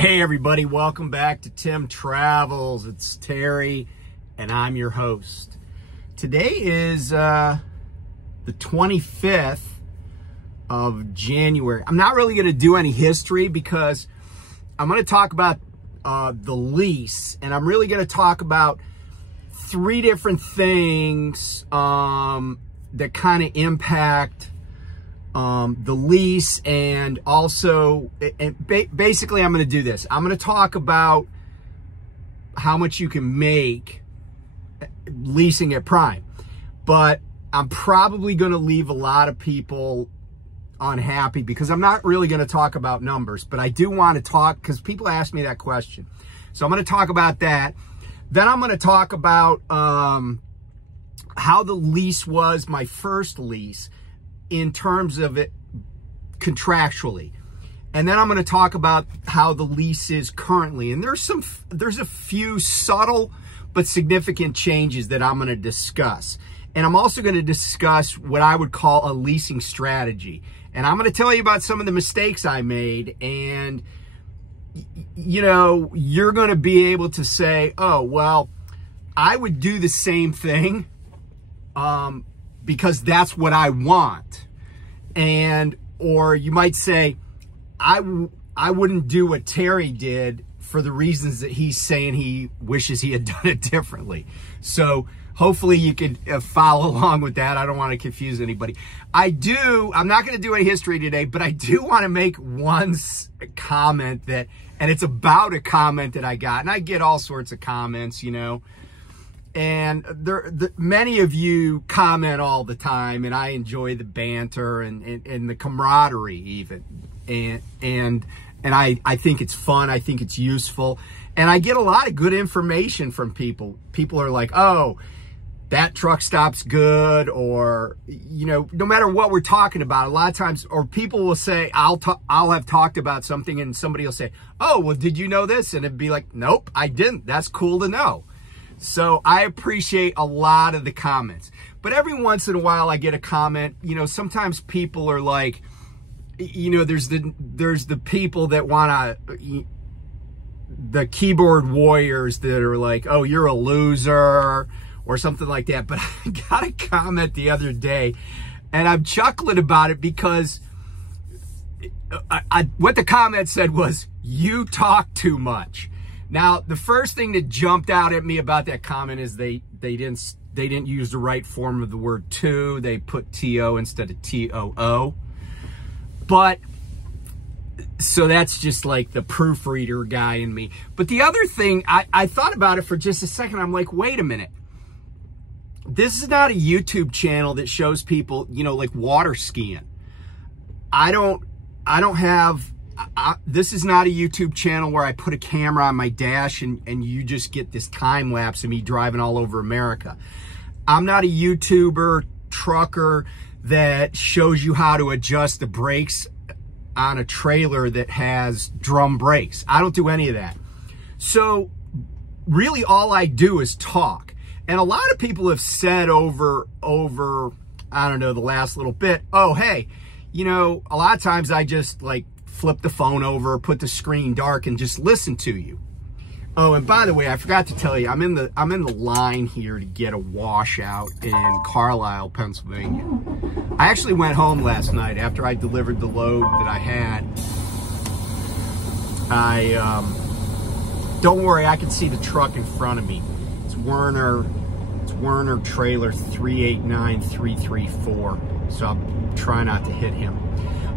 Hey everybody, welcome back to Tim Travels. It's Terry and I'm your host. Today is the 25th of January. I'm not really going to do any history because I'm going to talk about the lease, and I'm really going to talk about three different things that kind of impact the lease, and also, basically I'm going to do this. I'm going to talk about how much you can make leasing at Prime, but I'm probably going to leave a lot of people unhappy because I'm not really going to talk about numbers, but I do want to talk because people ask me that question. So I'm going to talk about that. Then I'm going to talk about how the lease was, my first lease, in terms of it contractually. And then I'm going to talk about how the lease is currently. And there's a few subtle but significant changes that I'm going to discuss. And I'm also going to discuss what I would call a leasing strategy. And I'm going to tell you about some of the mistakes I made. And, you know, you're going to be able to say, oh, well, I would do the same thing because that's what I want. And, or you might say, I wouldn't do what Terry did for the reasons that he's saying he wishes he had done it differently. So hopefully you could follow along with that. I don't want to confuse anybody. I'm not going to do any history today, but I do want to make one comment that, and it's about a comment that I got, and I get all sorts of comments, you know. And many of you comment all the time, and I enjoy the banter and the camaraderie even. And I think it's fun. I think it's useful. And I get a lot of good information from people. People are like, oh, that truck stop's good, or, you know, no matter what we're talking about, a lot of times, or people will say, I'll have talked about something, and somebody will say, oh, well, did you know this? And it'd be like, nope, I didn't. That's cool to know. So I appreciate a lot of the comments, but every once in a while I get a comment. You know, sometimes people are like, you know, there's the people that want to, the keyboard warriors that are like, oh, you're a loser or something like that. But I got a comment the other day and I'm chuckling about it because what the comment said was, you talk too much. Now, the first thing that jumped out at me about that comment is they didn't use the right form of the word to. They put T-O instead of T-O-O. But, so that's just like the proofreader guy in me. But the other thing, I thought about it for just a second. I'm like, wait a minute. This is not a YouTube channel that shows people, you know, like water skiing. I don't have... this is not a YouTube channel where I put a camera on my dash and you just get this time lapse of me driving all over America. I'm not a YouTuber trucker that shows you how to adjust the brakes on a trailer that has drum brakes. I don't do any of that. So really all I do is talk. And a lot of people have said over, I don't know, the last little bit, oh, hey, you know, a lot of times I just like flip the phone over, put the screen dark, and just listen to you. Oh, and by the way, I forgot to tell you, I'm in the line here to get a washout in Carlisle, Pennsylvania. I actually went home last night after I delivered the load that I had. Don't worry, I can see the truck in front of me. It's Werner trailer 389334. So I'll try not to hit him.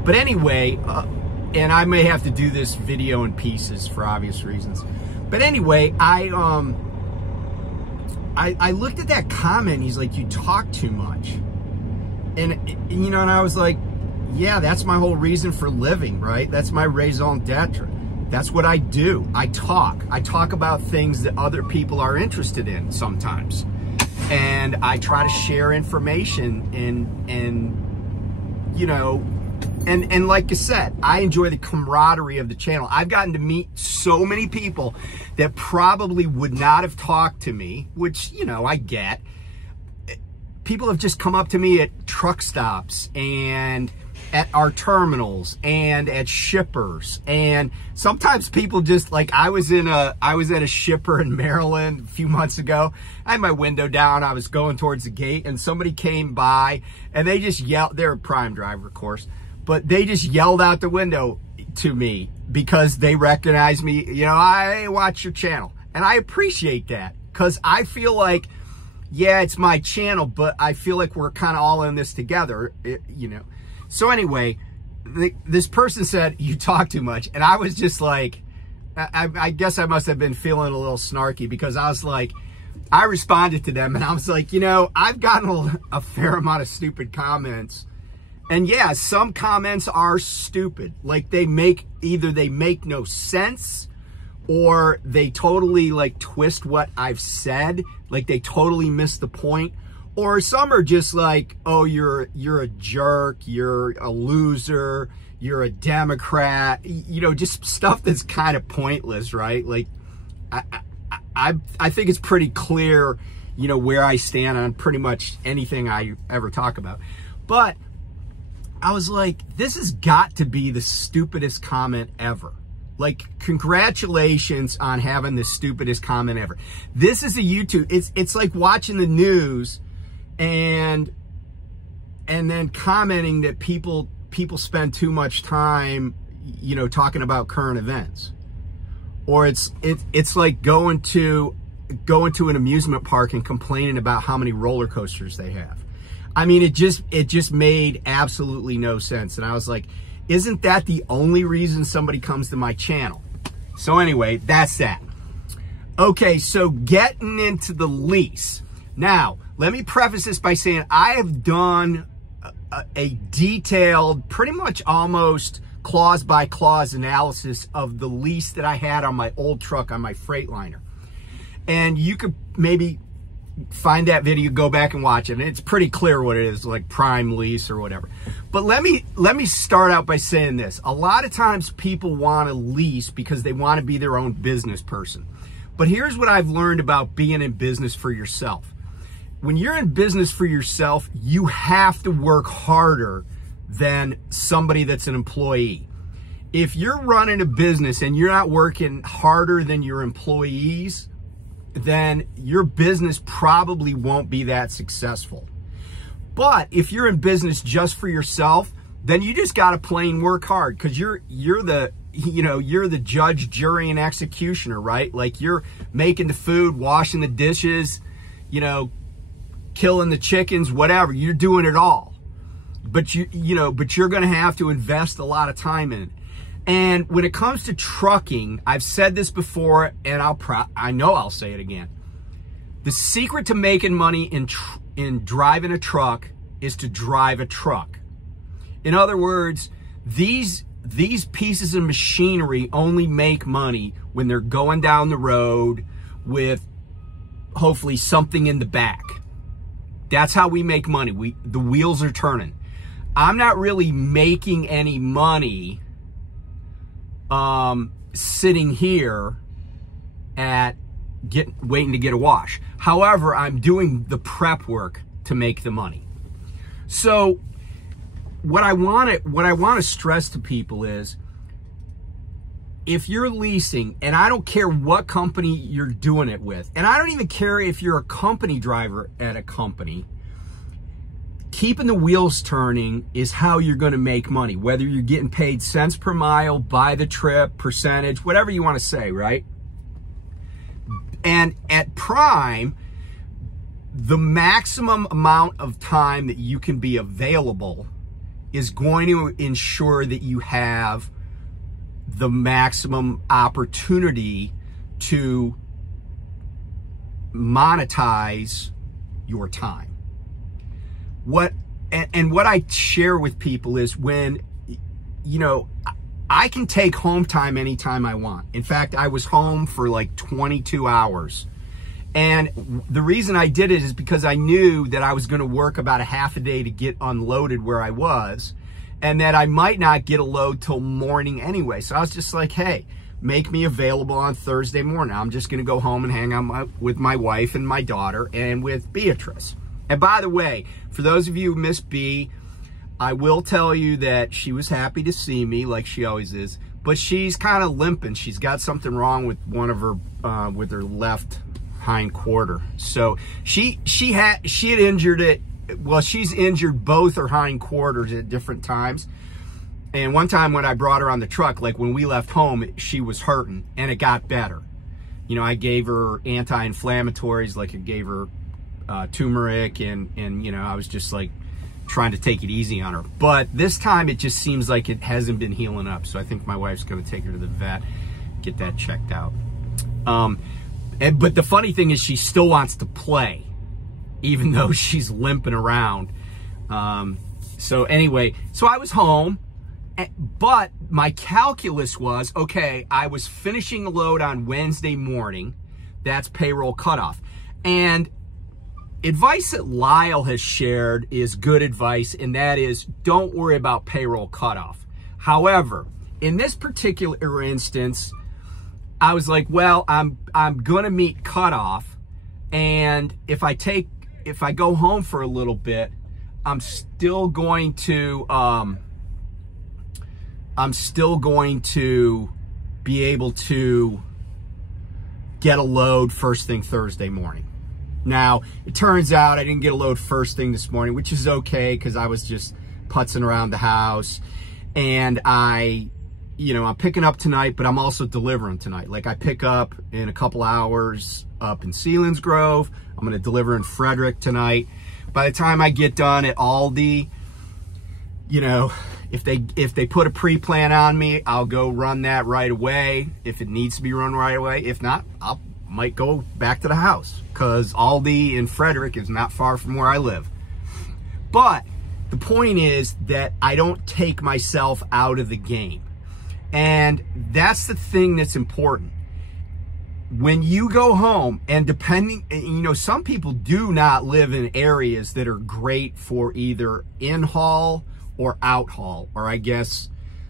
But anyway, and I may have to do this video in pieces for obvious reasons. But anyway, I looked at that comment. He's like, you talk too much. And, you know, and I was like, yeah, that's my whole reason for living, right? That's my raison d'etre. That's what I do. I talk. I talk about things that other people are interested in sometimes. And I try to share information and you know, and like I said, I enjoy the camaraderie of the channel. I've gotten to meet so many people that probably would not have talked to me, which, you know, I get. People have just come up to me at truck stops and at our terminals and at shippers. And sometimes people just, like, I was at a shipper in Maryland a few months ago. I had my window down. I was going towards the gate and somebody came by and they just yelled. They're a Prime driver, of course, but they just yelled out the window to me because they recognize me. You know, I watch your channel, and I appreciate that, because I feel like, yeah, it's my channel, but I feel like we're kind of all in this together, you know. So anyway, this person said, "You talk too much," and I was just like, I guess I must have been feeling a little snarky, because I was like, I responded to them and I was like, you know, I've gotten a fair amount of stupid comments. And yeah, some comments are stupid. Like, either they make no sense, or they totally like twist what I've said. Like, they totally miss the point. Or some are just like, oh, you're a jerk, you're a loser, you're a Democrat, you know, just stuff that's kind of pointless, right? Like, I think it's pretty clear, you know, where I stand on pretty much anything I ever talk about. But I was like, this has got to be the stupidest comment ever. Like, congratulations on having the stupidest comment ever. This is a YouTube, it's like watching the news and then commenting that people spend too much time, you know, talking about current events. Or it's like going to an amusement park and complaining about how many roller coasters they have. I mean, it just made absolutely no sense. And I was like, isn't that the only reason somebody comes to my channel? So anyway, that's that. Okay, so getting into the lease. Now, let me preface this by saying I have done a detailed, pretty much almost clause by clause analysis of the lease that I had on my old truck, on my Freightliner. And you could maybe find that video, go back and watch it, and it's pretty clear what it is, like Prime lease or whatever. But let me start out by saying this. A lot of times people want to lease because they want to be their own business person. But here's what I've learned about being in business for yourself. When you're in business for yourself, you have to work harder than somebody that's an employee. If you're running a business and you're not working harder than your employees, then your business probably won't be that successful. But if you're in business just for yourself, then you just got to plain work hard, because you're the judge, jury, and executioner, right? Like, you're making the food, washing the dishes, you know, killing the chickens, whatever. You're doing it all. But you're going to have to invest a lot of time in it. And when it comes to trucking, I've said this before, and I know I'll say it again. The secret to making money in driving a truck is to drive a truck. In other words, these pieces of machinery only make money when they're going down the road with hopefully something in the back. That's how we make money. The wheels are turning. I'm not really making any money sitting here waiting to get a wash. However, I'm doing the prep work to make the money. So what I want to stress to people is, if you're leasing, and I don't care what company you're doing it with, and I don't even care if you're a company driver at a company, keeping the wheels turning is how you're going to make money, whether you're getting paid cents per mile, by the trip, percentage, whatever you want to say, right? And at Prime, the maximum amount of time that you can be available is going to ensure that you have the maximum opportunity to monetize your time. What I share with people is, when, you know, I can take home time anytime I want. In fact, I was home for like 22 hours. And the reason I did it is because I knew that I was going to work about a half a day to get unloaded where I was, and that I might not get a load till morning anyway. So I was just like, hey, make me available on Thursday morning. I'm just going to go home and hang out with my wife and my daughter and with Beatrice. And by the way, for those of you who miss B, I will tell you that she was happy to see me, like she always is, but she's kind of limping. She's got something wrong with one of her, with her left hind quarter. So she had injured it. Well, she's injured both her hind quarters at different times. And one time when I brought her on the truck, like when we left home, she was hurting and it got better. You know, I gave her anti-inflammatories, like I gave her turmeric, and you know, I was just like trying to take it easy on her. But this time it just seems like it hasn't been healing up. So I think my wife's going to take her to the vet, get that checked out. But the funny thing is she still wants to play, even though she's limping around. So anyway, so I was home, but my calculus was, okay, I was finishing a load on Wednesday morning. That's payroll cutoff. And advice that Lyle has shared is good advice, and that is don't worry about payroll cutoff. However, in this particular instance, I was like, well, I'm gonna meet cutoff, and if I go home for a little bit, I'm still going to be able to get a load first thing Thursday morning. Now, it turns out I didn't get a load first thing this morning, which is okay because I was just putzing around the house. And I'm picking up tonight, but I'm also delivering tonight. Like I pick up in a couple hours up in Selinsgrove. I'm going to deliver in Frederick tonight. By the time I get done at Aldi, you know, if they put a pre-plan on me, I'll go run that right away if it needs to be run right away. If not, I might go back to the house because Aldi in Frederick is not far from where I live. But the point is that I don't take myself out of the game. And that's the thing that's important. When you go home, and depending, you know, some people do not live in areas that are great for either in-haul or out-haul, or I guess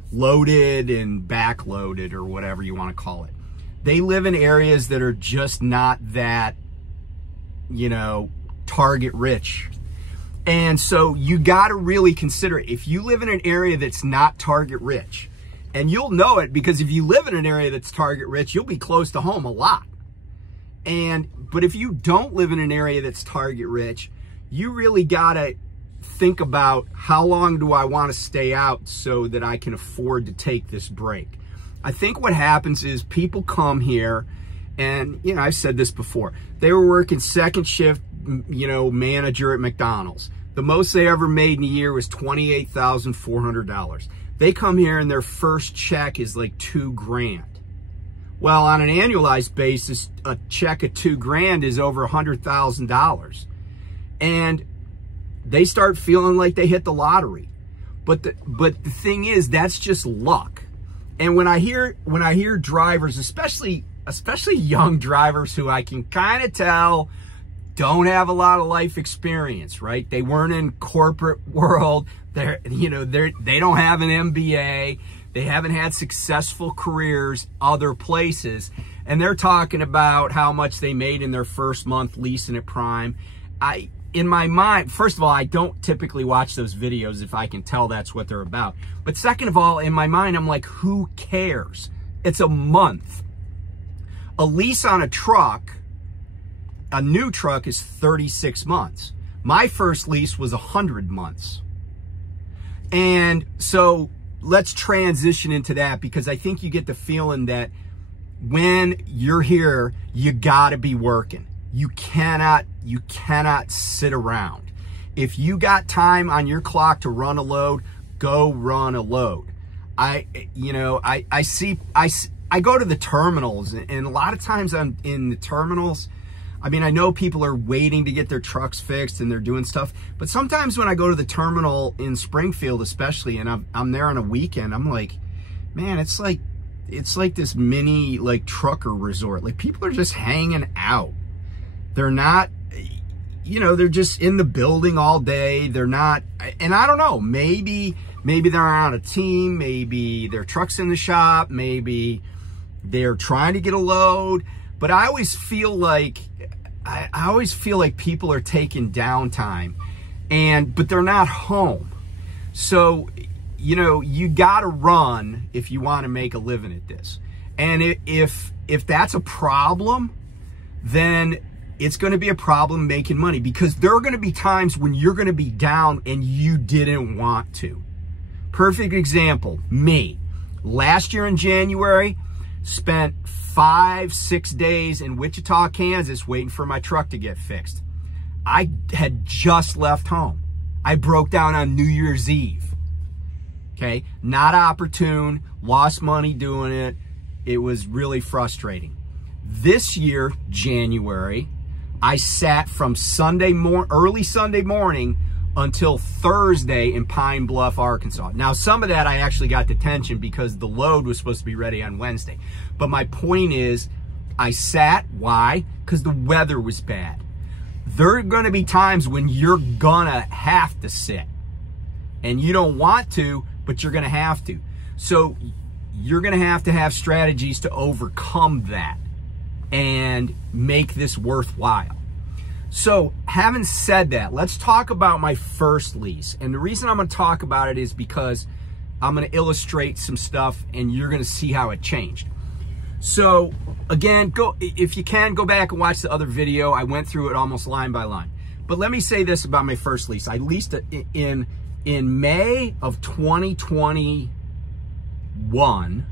loaded and back-loaded or whatever you want to call it. They live in areas that are just not that, you know, target rich. And so you got to really consider it. If you live in an area that's not target rich, and you'll know it because if you live in an area that's target rich, you'll be close to home a lot. But if you don't live in an area that's target rich, you really got to think about how long do I want to stay out so that I can afford to take this break. I think what happens is people come here and, you know, I've said this before. They were working second shift, you know, manager at McDonald's. The most they ever made in a year was $28,400. They come here and their first check is like $2,000. Well, on an annualized basis, a check of $2,000 is over $100,000. And they start feeling like they hit the lottery. But the thing is, that's just luck. And when I hear drivers, especially young drivers who I can kind of tell don't have a lot of life experience, right? They weren't in corporate world. They don't have an MBA. They haven't had successful careers other places. And they're talking about how much they made in their first month leasing at Prime. In my mind, first of all, I don't typically watch those videos if I can tell that's what they're about. But second of all, in my mind, I'm like, who cares? It's a month. A lease on a truck, a new truck, is 36 months. My first lease was 100 months. And so let's transition into that, because I think you get the feeling that when you're here, you gotta be working. You cannot sit around. If you got time on your clock to run a load, go run a load. I go to the terminals, and a lot of times I'm in the terminals. I mean, I know people are waiting to get their trucks fixed and they're doing stuff, but sometimes when I go to the terminal in Springfield, especially, and I'm there on a weekend, I'm like, man, it's like this mini like trucker resort. Like, people are just hanging out. They're not, you know, they're just in the building all day. They're not, and I don't know, maybe they're on a team, maybe their truck's in the shop, maybe they're trying to get a load, but I always feel like people are taking downtime, but they're not home. So, you know, you got to run if you want to make a living at this. And if that's a problem, then it's going to be a problem making money, because there are going to be times when you're going to be down and you didn't want to. Perfect example, me. Last year in January, spent 5-6 days in Wichita, Kansas, waiting for my truck to get fixed. I had just left home. I broke down on New Year's Eve. Okay, not opportune, lost money doing it. It was really frustrating. This year, January, I sat from early Sunday morning until Thursday in Pine Bluff, Arkansas. Now, some of that I actually got detention because the load was supposed to be ready on Wednesday. But my point is, I sat. Why? Because the weather was bad. There are going to be times when you're going to have to sit. And you don't want to, but you're going to have to. So you're going to have strategies to overcome that and make this worthwhile. So having said that, let's talk about my first lease. And the reason I'm going to talk about it is because I'm going to illustrate some stuff and you're going to see how it changed. So again, if you can, go back and watch the other video. I went through it almost line by line. But let me say this about my first lease. I leased it in May of 2021.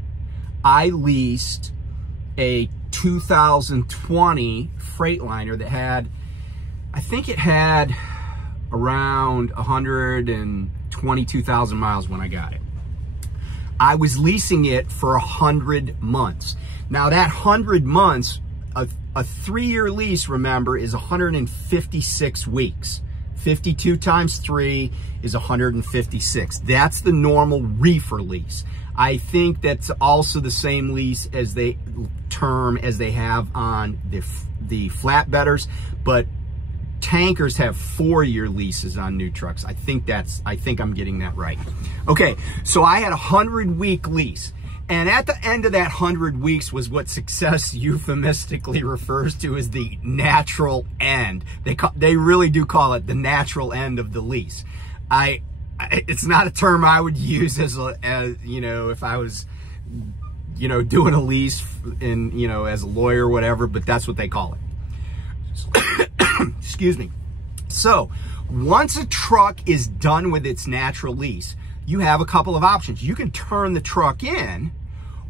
I leased a 2020 Freightliner that had, I think it had around 122,000 miles when I got it. I was leasing it for 100 months. Now that 100 months, a 3-year lease, remember, is 156 weeks. 52 times 3 is 156. That's the normal reefer lease. I think that's also the same lease as they have on the flatbedders, but tankers have 4-year leases on new trucks. I think I'm getting that right. Okay, so I had a 100-week lease. And at the end of that 100 weeks was what success euphemistically refers to as the natural end. They really do call it the natural end of the lease. It's not a term I would use as you know, if I was, you know, doing a lease in, you know, as a lawyer or whatever, but that's what they call it. Excuse me. So once a truck is done with its natural lease, you have a couple of options. You can turn the truck in,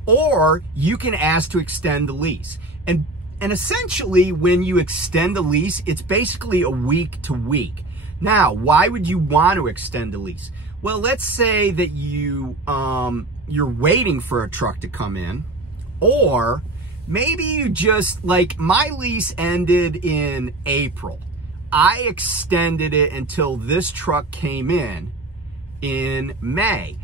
or you can ask to extend the lease. And essentially, when you extend the lease, it's basically a week to week. Now, why would you want to extend the lease? Well, let's say that you're waiting for a truck to come in, or maybe you just, like, my lease ended in April. I extended it until this truck came in May.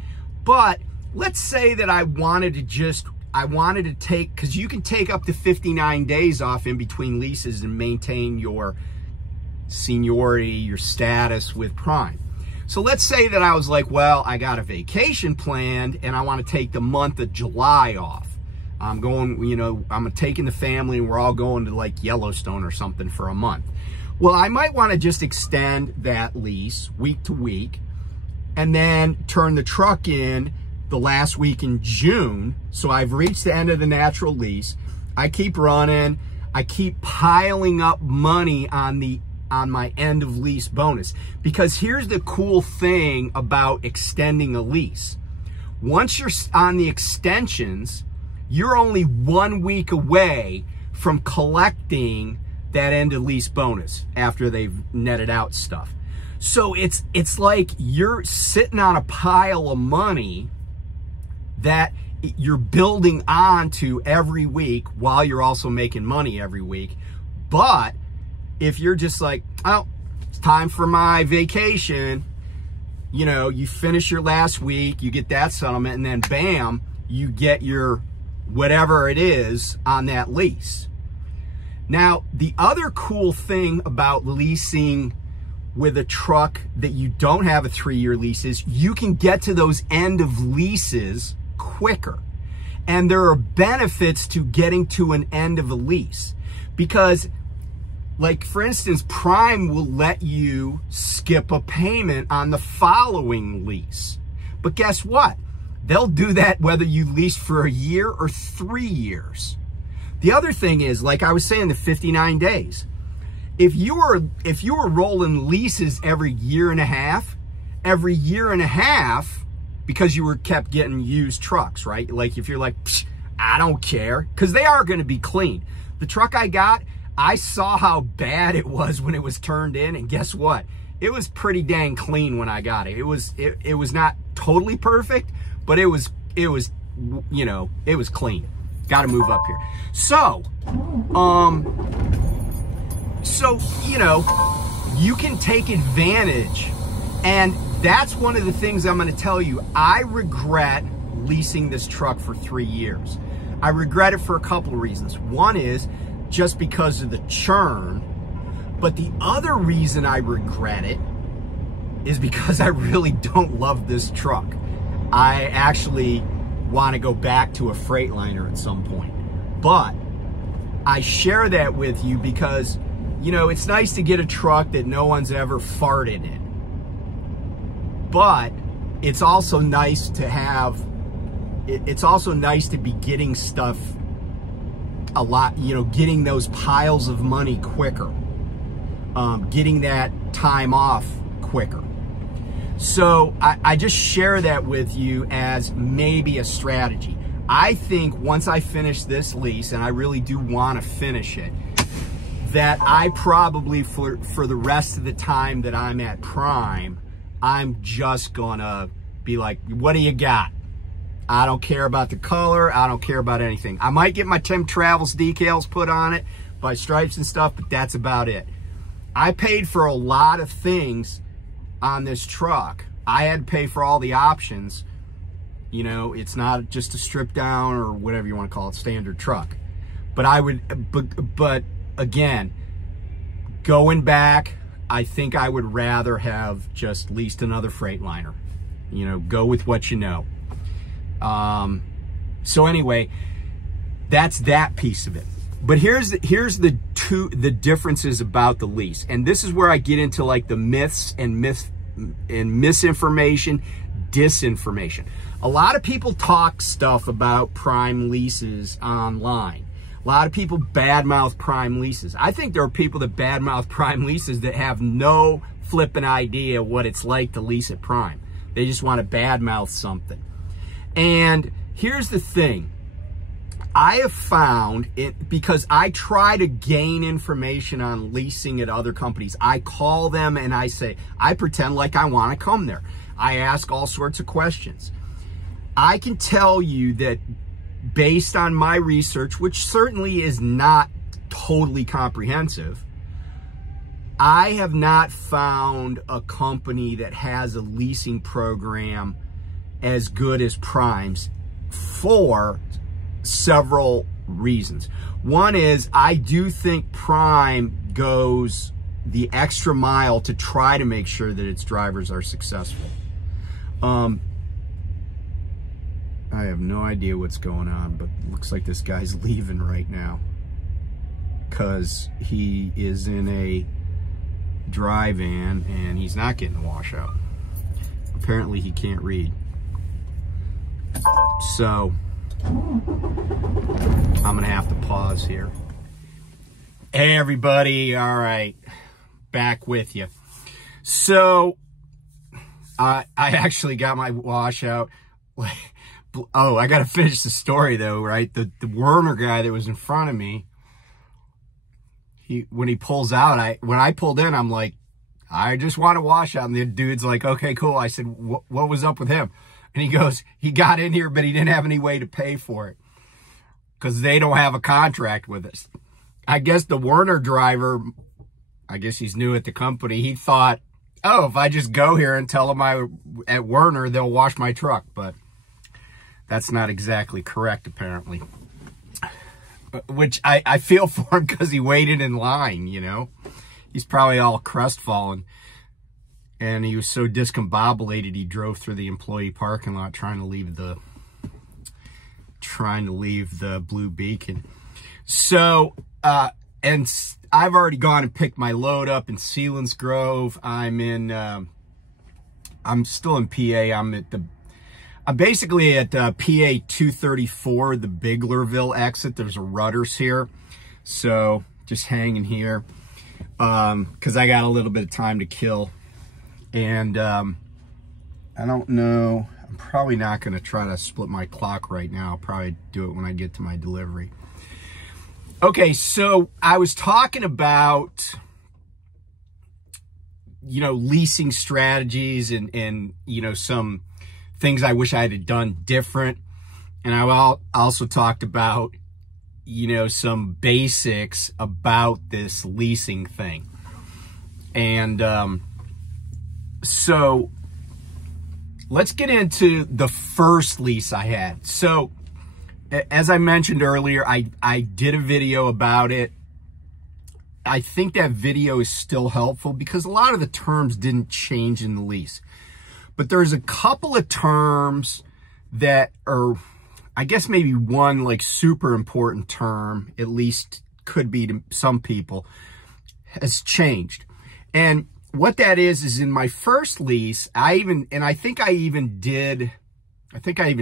But let's say that I wanted to take, because you can take up to 59 days off in between leases and maintain your seniority, your status with Prime. So let's say that I was like, well, I got a vacation planned and I want to take the month of July off. I'm going, you know, I'm taking the family and we're all going to like Yellowstone or something for a month. Well, I might want to just extend that lease week to week and then turn the truck in the last week in June. So I've reached the end of the natural lease. I keep running. I keep piling up money on my end of lease bonus. Because here's the cool thing about extending a lease. Once you're on the extensions, you're only 1 week away from collecting that end of lease bonus after they've netted out stuff. So it's like you're sitting on a pile of money that you're building on to every week while you're also making money every week. But if you're just like, oh, it's time for my vacation, you know, you finish your last week, you get that settlement, and then bam, you get your whatever it is on that lease. Now, the other cool thing about leasing with a truck that you don't have a 3-year lease is you can get to those end of leases quicker. And there are benefits to getting to an end of a lease, because Like, for instance, Prime will let you skip a payment on the following lease. But guess what? They'll do that whether you lease for a year or 3 years. The other thing is, like I was saying, the 59 days. If you were rolling leases every year and a half, because you were kept getting used trucks, right? Like if you're like, I don't care, because they are going to be clean. The truck I got, I saw how bad it was when it was turned in, and guess what? It was pretty dang clean when I got it. It was not totally perfect, but it was, you know, it was clean. Got to move up here. So, you know, you can take advantage, and that's one of the things I'm going to tell you. I regret leasing this truck for 3 years. I regret it for a couple of reasons. One is just because of the churn, but the other reason I regret it is because I really don't love this truck. I actually want to go back to a Freightliner at some point, but I share that with you because, you know, it's nice to get a truck that no one's ever farted in, but it's also nice to have, it's also nice to be getting stuff a lot, you know, getting those piles of money quicker, getting that time off quicker. So I just share that with you as maybe a strategy. I think once I finish this lease, and I really do want to finish it, that I probably, for the rest of the time that I'm at Prime, I'm just gonna be like, what do you got? I don't care about the color. I don't care about anything. I might get my Tim Travels decals put on it by Stripes and stuff, but that's about it. I paid for a lot of things on this truck. I had to pay for all the options. You know, it's not just a stripped down or whatever you want to call it, standard truck. But I would, but again, going back, I think I would rather have just leased another Freightliner. You know, go with what you know. So anyway, that's that piece of it. But here's the differences about the lease. And this is where I get into like the myths and misinformation, disinformation. A lot of people talk stuff about Prime leases online. A lot of people badmouth Prime leases. I think there are people that badmouth Prime leases that have no flipping idea what it's like to lease at Prime. They just want to badmouth something. And here's the thing. I have found it, because I try to gain information on leasing at other companies. I call them and I say, I pretend like I want to come there. I ask all sorts of questions. I can tell you that based on my research, which certainly is not totally comprehensive, I have not found a company that has a leasing program as good as Prime's for several reasons. One is, I do think Prime goes the extra mile to try to make sure that its drivers are successful. I have no idea what's going on, but it looks like this guy's leaving right now because he is in a dry van and he's not getting a washout. Apparently he can't read. So I'm gonna have to pause here. Hey everybody, all right, back with you. So I actually got my washout. Oh, I gotta finish the story though, right? The Werner guy that was in front of me, when he pulls out, when I pulled in, I'm like, I just want to wash out. And the dude's like, okay, cool. I said, what was up with him? And he goes, he got in here, but he didn't have any way to pay for it because they don't have a contract with us. I guess the Werner driver, I guess he's new at the company. He thought, oh, if I just go here and tell them at Werner, they'll wash my truck. But that's not exactly correct, apparently. Which I feel for him because he waited in line, you know. He's probably all crestfallen. And he was so discombobulated, he drove through the employee parking lot trying to leave the Blue Beacon. So, and I've already gone and picked my load up in Sealands Grove. I'm still in PA. I'm basically at PA 234, the Biglerville exit. There's a Rudders here. So just hanging here, cause I got a little bit of time to kill. And, I don't know, I'm probably not going to try to split my clock right now. I'll probably do it when I get to my delivery. Okay, so I was talking about, you know, leasing strategies and you know, some things I wish I had done different. And I also talked about, you know, some basics about this leasing thing. And so let's get into the first lease I had. So as I mentioned earlier, I did a video about it. I think that video is still helpful because a lot of the terms didn't change in the lease. But there's a couple of terms that are, I guess maybe one like super important term, at least could be to some people, has changed. And what that is in my first lease, I think I even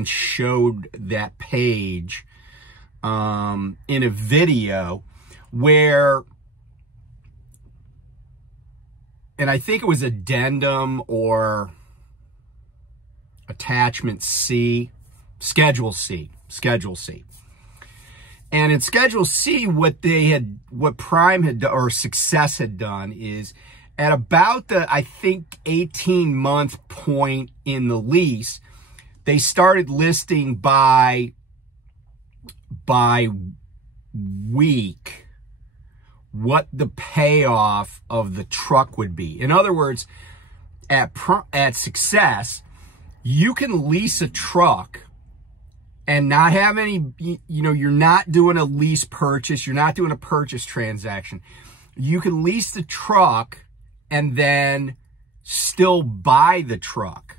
showed that page in a video where, and I think it was addendum or attachment C, Schedule C. And in Schedule C, what Prime had done, or Success had done, is at about the, I think, 18-month point in the lease, they started listing by week what the payoff of the truck would be. In other words, at Success, you can lease a truck and not have any, you know, you're not doing a lease purchase, you're not doing a purchase transaction. You can lease the truck and then still buy the truck.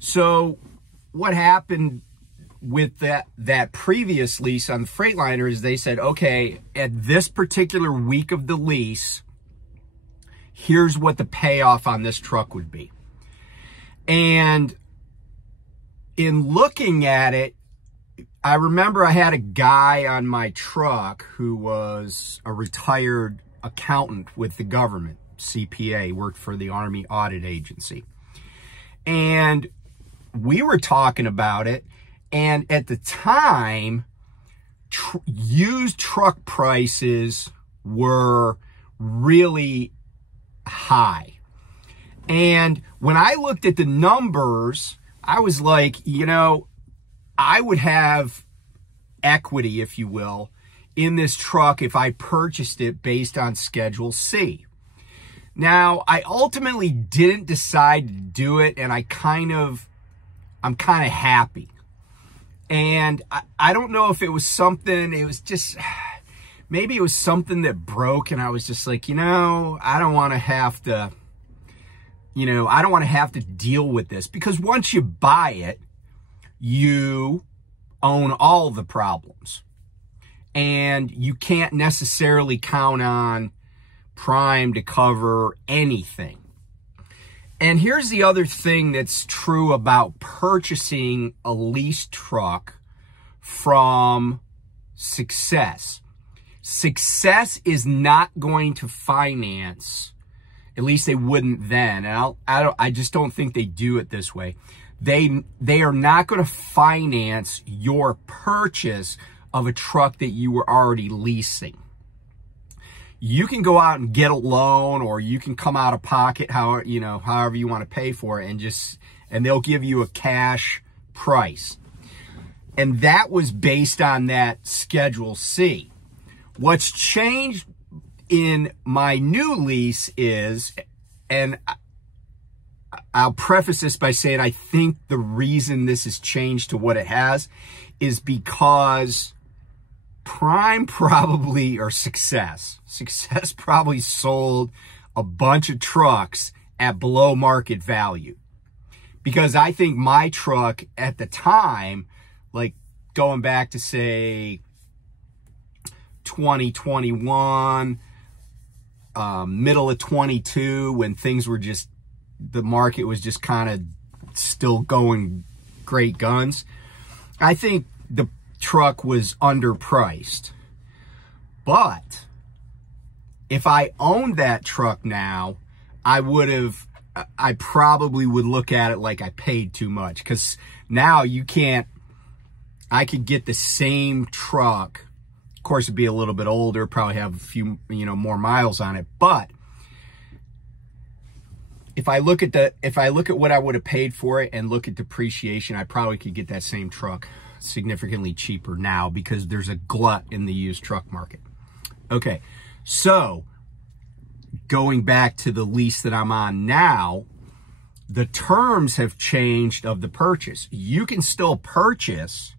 So what happened with that previous lease on the Freightliner is they said, okay, at this particular week of the lease, here's what the payoff on this truck would be. And in looking at it, I remember I had a guy on my truck who was a retired accountant with the government, CPA, worked for the Army Audit Agency. And we were talking about it. And at the time, used truck prices were really high. And when I looked at the numbers, I was like, you know, I would have equity, if you will, in this truck if I purchased it based on Schedule C. Now, I ultimately didn't decide to do it, and I'm kind of happy. And I don't know if it was something, it was just, maybe it was something that broke, and I was just like, you know, I don't want to have to, you know, I don't want to have to deal with this, because once you buy it, you own all the problems. And you can't necessarily count on Prime to cover anything. And here's the other thing that's true about purchasing a leased truck from Success. Success is not going to finance, at least they wouldn't then, and I just don't think they do it this way. They are not going to finance your purchase of a truck that you were already leasing. You can go out and get a loan, or you can come out of pocket, however you want to pay for it, and they'll give you a cash price. And that was based on that Schedule C. What's changed in my new lease is, and I'll preface this by saying I think the reason this has changed to what it has is because Prime probably, or Success probably sold a bunch of trucks at below market value. Because I think my truck at the time, like going back to say 2021, middle of 22, when things were just, the market was just kind of still going great guns. I think the truck was underpriced. But if I owned that truck now, I probably would look at it like I paid too much, because now I could get the same truck. Of course, it'd be a little bit older, probably have a few, more miles on it. But if I look at what I would have paid for it and look at depreciation, I probably could get that same truck significantly cheaper now, because there's a glut in the used truck market. Okay, so going back to the lease that I'm on now, the terms have changed of the purchase. You can still purchase,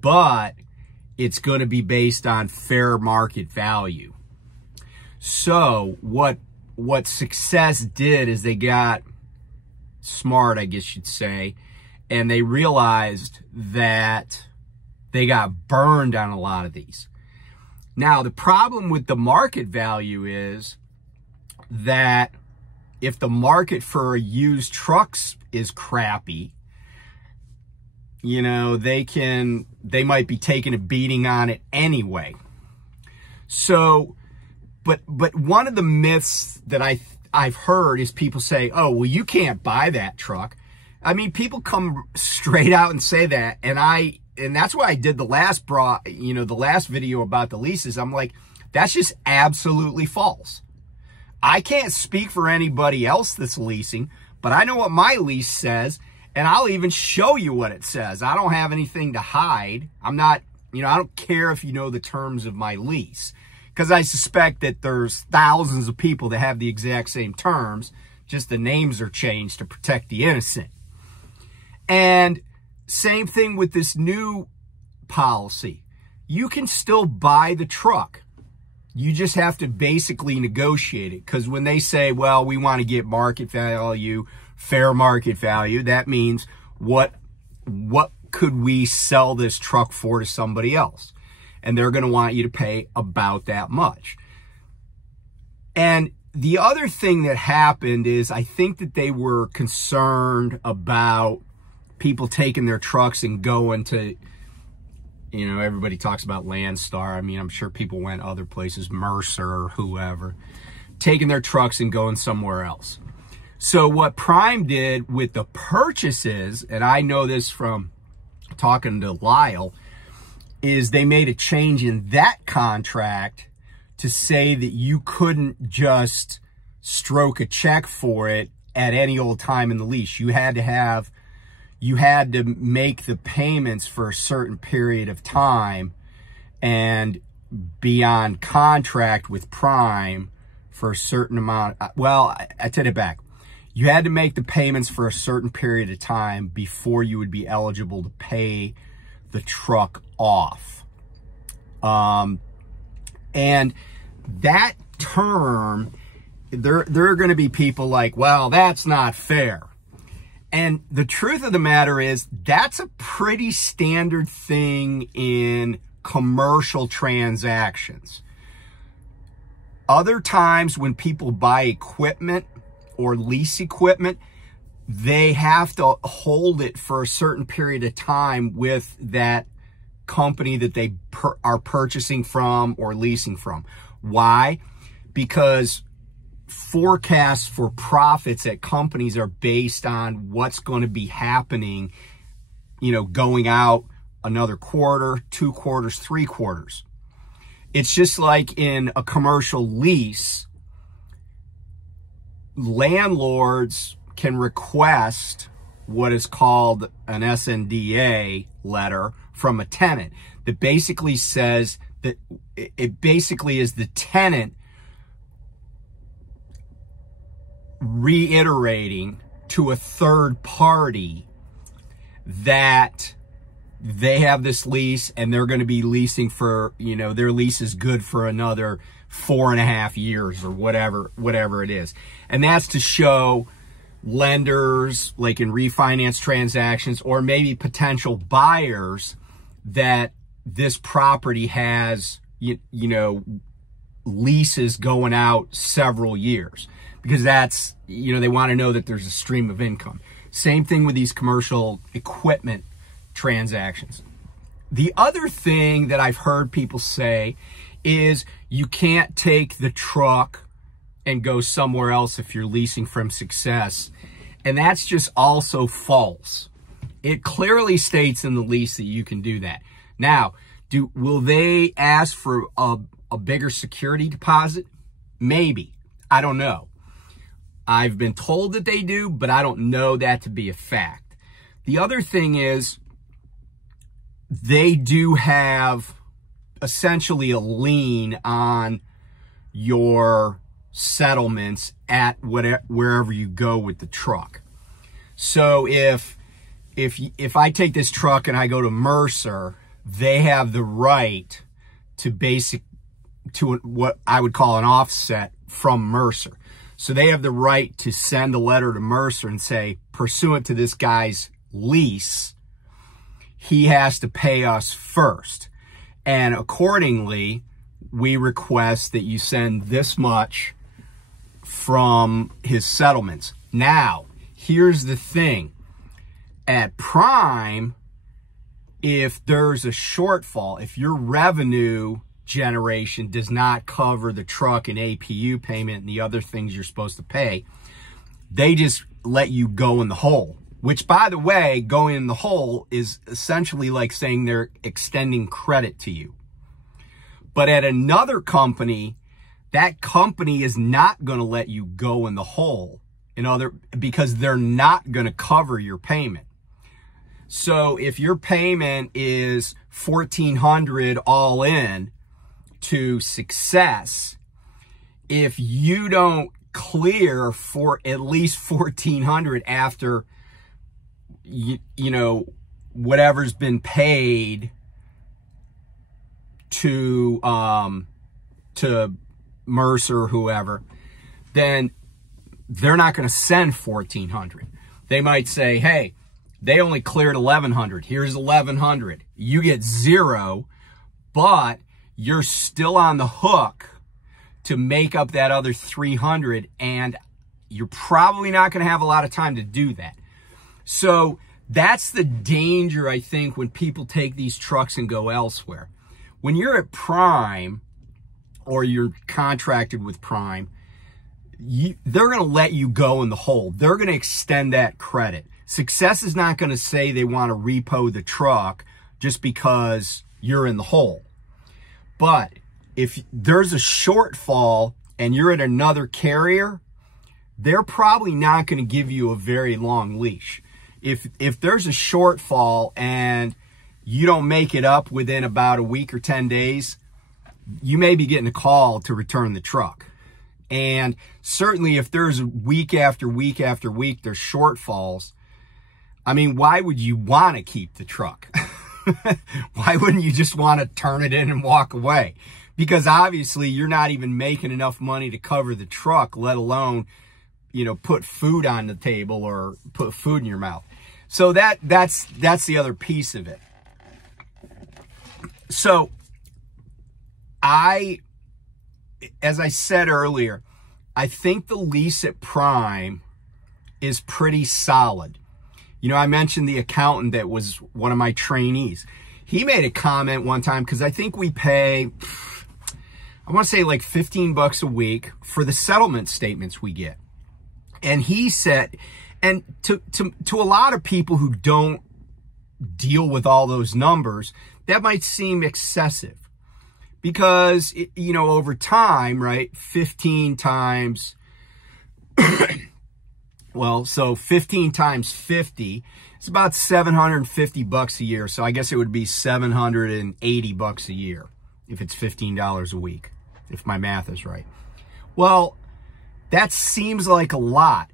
but it's going to be based on fair market value. So what Success did is they got smart, I guess you'd say, and they realized that they got burned on a lot of these. Now, the problem with the market value is that if the market for used trucks is crappy, they might be taking a beating on it anyway. So, but one of the myths that I've heard is people say, oh, well, you can't buy that truck. I mean, people come straight out and say that, and that's why I did the last video about the leases. I'm like, that's just absolutely false. I can't speak for anybody else that's leasing, but I know what my lease says, and I'll even show you what it says. I don't have anything to hide. I don't care if you know the terms of my lease, because I suspect that there's thousands of people that have the exact same terms, just the names are changed to protect the innocent. And same thing with this new policy. You can still buy the truck. You just have to basically negotiate it, because when they say, well, we want to get market value, fair market value, that means what could we sell this truck for to somebody else? And they're going to want you to pay about that much. And the other thing that happened is, I think that they were concerned about people taking their trucks and going to, everybody talks about Landstar. I mean, I'm sure people went other places, Mercer or whoever, taking their trucks and going somewhere else. So what Prime did with the purchases, and I know this from talking to Lyle, is they made a change in that contract to say that you couldn't just stroke a check for it at any old time in the lease. You had to make the payments for a certain period of time and be on contract with Prime for a certain amount. Well, I take it back. You had to make the payments for a certain period of time before you would be eligible to pay the truck off. And that term, there are going to be people like, well, that's not fair. And the truth of the matter is, that's a pretty standard thing in commercial transactions. Other times when people buy equipment or lease equipment, they have to hold it for a certain period of time with that company that they are purchasing from or leasing from. Why? Because forecasts for profits at companies are based on what's going to be happening, going out another quarter, 2 quarters, 3 quarters. It's just like in a commercial lease, landlords can request what is called an SNDA letter from a tenant that basically says that it basically is the tenant reiterating to a third party that they have this lease and they're going to be leasing for, their lease is good for another 4.5 years or whatever it is. And that's to show lenders, like in refinance transactions, or maybe potential buyers, that this property has you know, leases going out several years, because that's, you know, they want to know that there's a stream of income. Same thing with these commercial equipment transactions. The other thing that I've heard people say is you can't take the truck and go somewhere else if you're leasing from Success. And that's just also false. It clearly states in the lease that you can do that. Now, will they ask for a bigger security deposit? Maybe. I don't know. I've been told that they do, but I don't know that to be a fact. The other thing is they do have essentially a lien on your settlements at wherever you go with the truck. So if I take this truck and I go to Mercer, they have the right to what I would call an offset from Mercer. So they have the right to send a letter to Mercer and say, pursuant to this guy's lease, he has to pay us first. And accordingly, we request that you send this much from his settlements. Now, here's the thing. At Prime, if there's a shortfall, if your revenue generation does not cover the truck and APU payment and the other things you're supposed to pay, they just let you go in the hole. Which, by the way, going in the hole is essentially like saying they're extending credit to you. But at another company, that company is not going to let you go in the hole because they're not going to cover your payment. So if your payment is $1,400 all in to Success, if you don't clear for at least $1,400 after you know whatever's been paid to Mercer or whoever, then they're not going to send $1,400. They might say, hey, they only cleared $1,100. Here's $1,100. You get zero, but you're still on the hook to make up that other $300, and you're probably not going to have a lot of time to do that. So that's the danger, I think, when people take these trucks and go elsewhere. When you're at Prime or you're contracted with Prime, they're going to let you go in the hole. They're going to extend that credit. Success is not going to say they want to repo the truck just because you're in the hole. But if there's a shortfall and you're at another carrier, they're probably not going to give you a very long leash. If there's a shortfall and you don't make it up within about a week or 10 days, you may be getting a call to return the truck. And certainly if there's week after week after week, there's shortfalls, I mean, why would you want to keep the truck? Why wouldn't you just want to turn it in and walk away? Because obviously you're not even making enough money to cover the truck, let alone, you know, put food on the table or put food in your mouth. So that's the other piece of it. So as I said earlier, I think the lease at Prime is pretty solid. You know, I mentioned the accountant that was one of my trainees. He made a comment one time, because I think we pay, I want to say like 15 bucks a week for the settlement statements we get. And he said, and to a lot of people who don't deal with all those numbers, that might seem excessive. Because, you know, over time, right, 15 times, well, so 15 times 50, it's about 750 bucks a year. So I guess it would be 780 bucks a year if it's $15 a week, if my math is right. Well, that seems like a lot,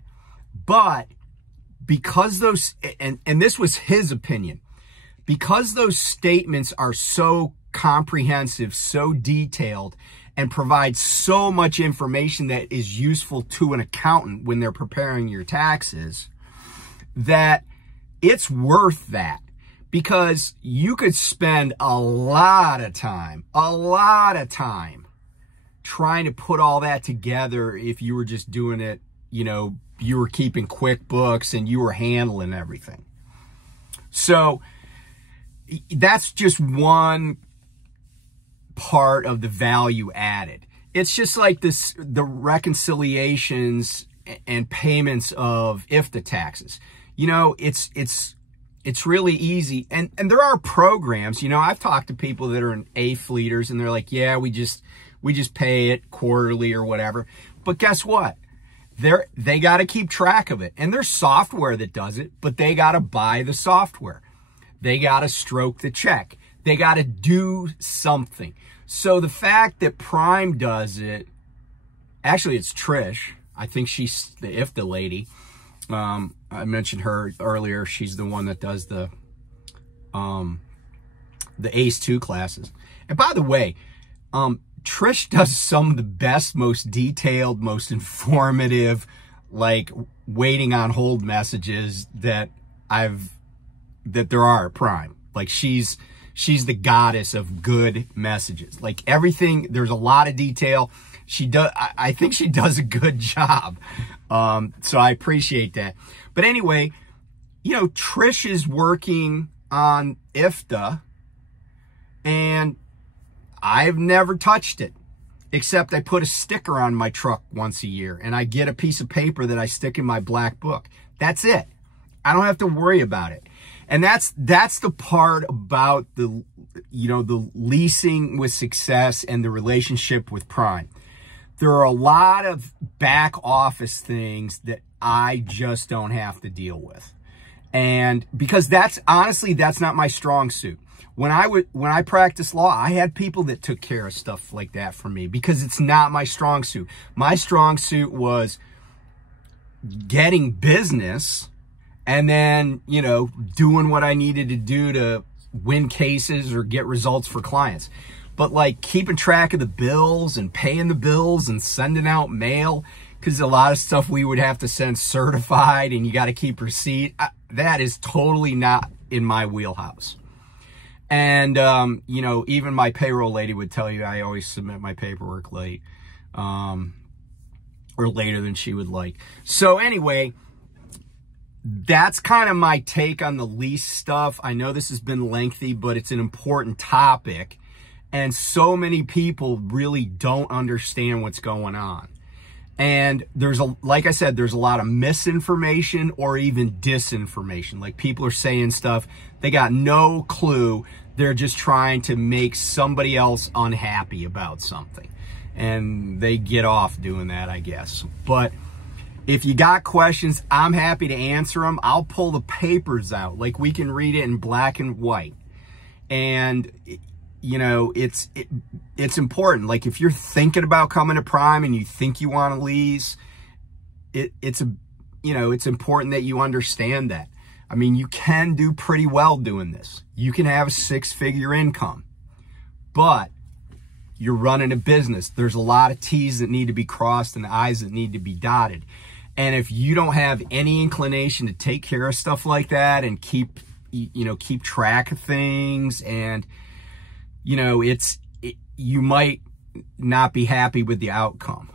but because those, and this was his opinion, because those statements are so comprehensive, so detailed, and provide so much information that is useful to an accountant when they're preparing your taxes, that it's worth that. because you could spend a lot of time trying to put all that together if you were just doing it, you know, you were keeping QuickBooks and you were handling everything. So that's just one part of the value added. It's just like this, the reconciliations and payments of IFTA taxes. You know, it's really easy. And there are programs, you know, I've talked to people that are in A-fleeters and they're like, yeah, we just pay it quarterly or whatever. But guess what? They got to keep track of it. And there's software that does it, but they got to buy the software. They got to stroke the check. They got to do something. So the fact that Prime does it, actually it's Trish. I think she's the IFTA lady. I mentioned her earlier. She's the one that does the ACE 2 classes. And by the way, Trish does some of the best, most detailed, most informative, like waiting on hold messages that there are at Prime. Like she's the goddess of good messages. Like everything, there's a lot of detail. I think she does a good job. So I appreciate that. But anyway, you know, Trish is working on IFTA and I've never touched it, except I put a sticker on my truck once a year and I get a piece of paper that I stick in my black book. That's it. I don't have to worry about it. And that's the part about the, you know, the leasing with success and the relationship with Prime. There are a lot of back office things that I just don't have to deal with. And because honestly, that's not my strong suit. When I practiced law, I had people that took care of stuff like that for me because it's not my strong suit. My strong suit was getting business and then, you know, doing what I needed to do to win cases or get results for clients. But like keeping track of the bills and paying the bills and sending out mail, because a lot of stuff we would have to send certified and you got to keep receipt. That is totally not in my wheelhouse. And, you know, even my payroll lady would tell you I always submit my paperwork late, or later than she would like. So anyway, that's kind of my take on the lease stuff. I know this has been lengthy, but it's an important topic. And so many people really don't understand what's going on. And like I said, there's a lot of misinformation or even disinformation. Like people are saying stuff, they got no clue. They're just trying to make somebody else unhappy about something. And they get off doing that, I guess. But if you got questions, I'm happy to answer them. I'll pull the papers out. Like we can read it in black and white. And you know, it's important. Like if you're thinking about coming to Prime and you think you want to lease, it's important that you understand that. I mean, you can do pretty well doing this. You can have a 6-figure income, but you're running a business. There's a lot of T's that need to be crossed and I's that need to be dotted. And if you don't have any inclination to take care of stuff like that and keep track of things, and you know, you might not be happy with the outcome.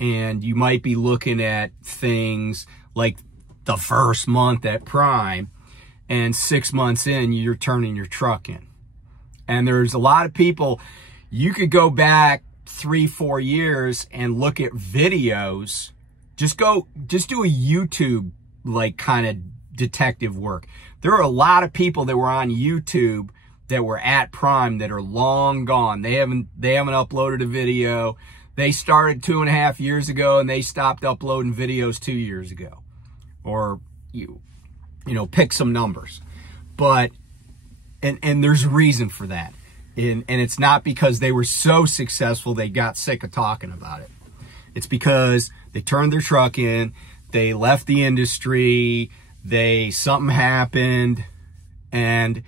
And you might be looking at things like the first month at Prime and 6 months in, you're turning your truck in. And there's a lot of people, you could go back 3-4 years and look at videos. Just do a YouTube, like kind of detective work. There are a lot of people that were on YouTube that were at Prime that are long gone. They haven't uploaded a video. They started 2.5 years ago and they stopped uploading videos 2 years ago. Or you know, pick some numbers. But and there's a reason for that. And it's not because they were so successful they got sick of talking about it. It's because they turned their truck in, they left the industry, something happened, and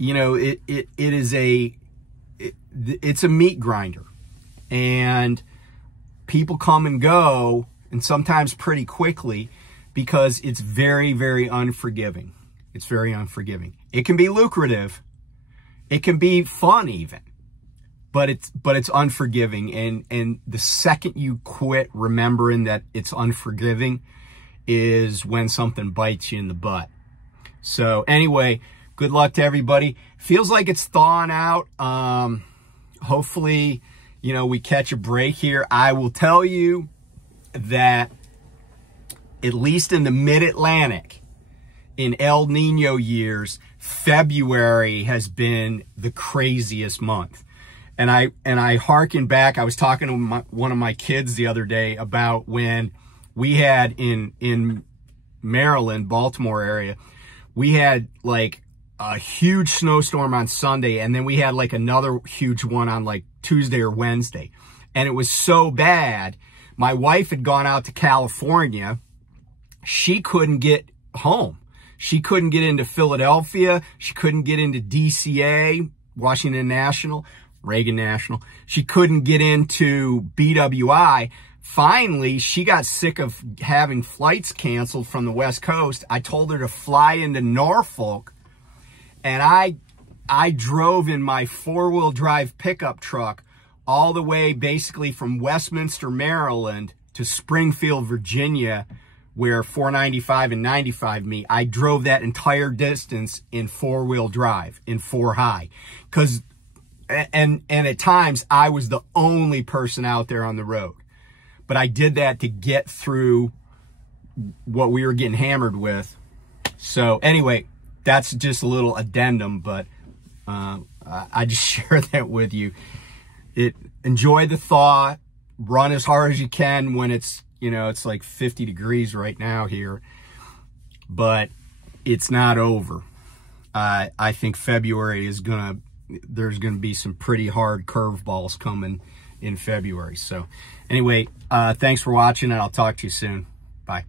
you know, it's a meat grinder, and people come and go, and sometimes pretty quickly, because it's very, very unforgiving. It's very unforgiving. It can be lucrative. It can be fun even, but it's unforgiving. And the second you quit remembering that it's unforgiving is when something bites you in the butt. So anyway, good luck to everybody. Feels like it's thawing out. Hopefully, you know, we catch a break here. I will tell you that at least in the mid-Atlantic, in El Nino years, February has been the craziest month. And I hearken back. I was talking to one of my kids the other day about when we had in Maryland, Baltimore area, we had like a huge snowstorm on Sunday, and then we had like another huge one on like Tuesday or Wednesday. And it was so bad. My wife had gone out to California. She couldn't get home. She couldn't get into Philadelphia. She couldn't get into DCA, Washington National, Reagan National. She couldn't get into BWI. Finally, she got sick of having flights canceled from the West Coast. I told her to fly into Norfolk, and I drove in my four-wheel drive pickup truck all the way basically from Westminster, Maryland to Springfield, Virginia, where 495 and 95 meet. I drove that entire distance in four-wheel drive, in four high. And at times, I was the only person out there on the road. But I did that to get through what we were getting hammered with. So anyway, that's just a little addendum, but I just share that with you. Enjoy the thaw, run as hard as you can when it's, you know, it's like 50 degrees right now here, but it's not over. I think February is there's gonna be some pretty hard curveballs coming in February. So anyway, thanks for watching, and I'll talk to you soon. Bye.